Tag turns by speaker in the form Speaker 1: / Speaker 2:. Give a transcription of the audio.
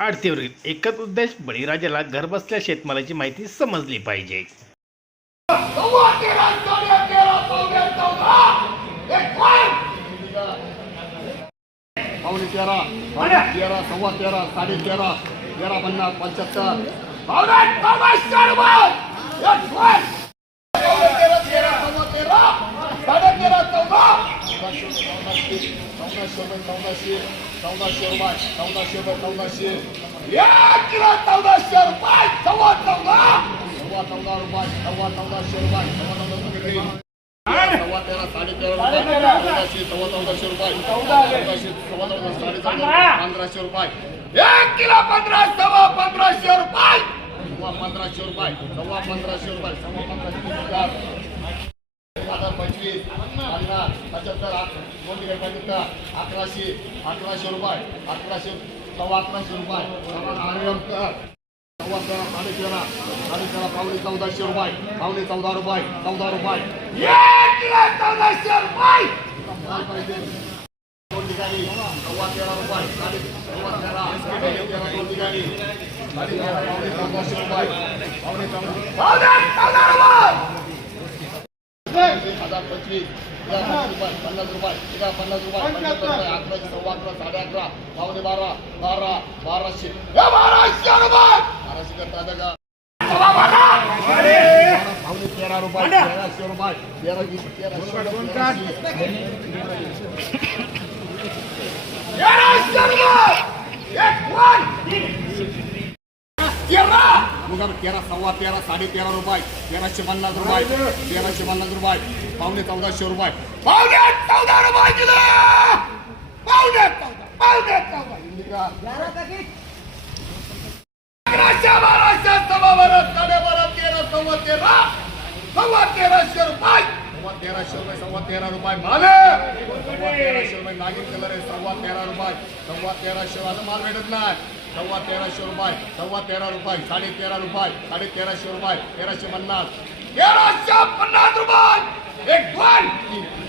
Speaker 1: आरतीवरील एकच उद्देश बळीराजाला घरबसल्या शेतमालाची माहिती समजली पाहिजे.
Speaker 2: सव्वा तेरा साडे तेरा पावणे
Speaker 3: तेरा तेरा सव्वा तेरा साडे तेरा तेरा पन्नास पंच्याहत्तर
Speaker 2: पावणे पावणे रुपये एक पावणे तेरा तेरा सव्वा तेरा साडे तेरा चौदा
Speaker 3: चौदाशे चौदाशे चौदाशे रुपये चौदाशे रुपये चौदाशे
Speaker 2: एक किलो चौदाशे रुपये सव्वा चौदा
Speaker 3: सव्वा चौदा रुपये सव्वा चौदाशे रुपये सव्वा चौदाशे रुपये सव्वा तेरा साडे तेरा रुपये चौदाशे सव्वा चौदाशे रुपये चौदाशे सव्वा चौदा साडे चौदा पंधराशे रुपये
Speaker 2: एक किलो पंधरा सव्वा पंधराशे रुपये
Speaker 3: सव्वा पंधराशे रुपये सव्वा पंधराशे रुपये सव्वा पंधराशे हजार एक हजार पन्नास पंच्याहत्तर दोन ठिकाणी पंच्याहत्तर अकराशे अकराशे रुपये अकराशे सव्वा अकराशे रुपये सव्वा सव्वा तेरा साडे तेरा साडे तेरा पावणे चौदाशे रुपये पावणे चौदा रुपये चौदा रुपये पाहिजे दोन ठिकाणी सव्वा तेरा रुपये साडे सव्वा तेरा तेरा दोन ठिकाणी साडे तेरा पावणे चौदाशे रुपये पावणे चौदा
Speaker 2: पावणे चौदा रुपये
Speaker 3: एक एक हजार रुपये पन्नास रुपये. एक पन्नास रुपये पंच्याहत्तर. रुपये अकराशे सव्वा अकरा साडे अकरा पावणे बारा बारा बाराशे.
Speaker 2: बाराशे रुपये!
Speaker 3: बाराशे करता का? पावणे तेरा रुपये तेराशे रुपये. तेरा वीस तेराशे
Speaker 2: तेरा
Speaker 3: तेरा सव्वा तेरा साडे तेरा रुपये. तेराशे पन्नास रुपये. तेराशे पन्नास रुपये. पावणे चौदाशे रुपये.
Speaker 2: पावणे चौदा रुपये किलो! पावणे चौदा पावणे चौदा.
Speaker 3: इंडिका
Speaker 2: अकराशे बाराशे सव्वा बारा साडे बारा तेरा सव्वा तेरा सव्वा तेराशे रुपये.
Speaker 3: तेराशे रुपये सव्वा तेरा रुपये. माले सव्वा तेराशे रुपये नागिन कलर आहे. सव्वा तेरा रुपये. सव्वा तेराशे आता माल भेटत नाही. सव्वा तेराशे रुपये. सव्वा तेरा रुपये. साडे तेरा रुपये. साडे तेराशे रुपये. तेराशे पन्नास.
Speaker 2: तेराशे पन्नास रुपये! एक वन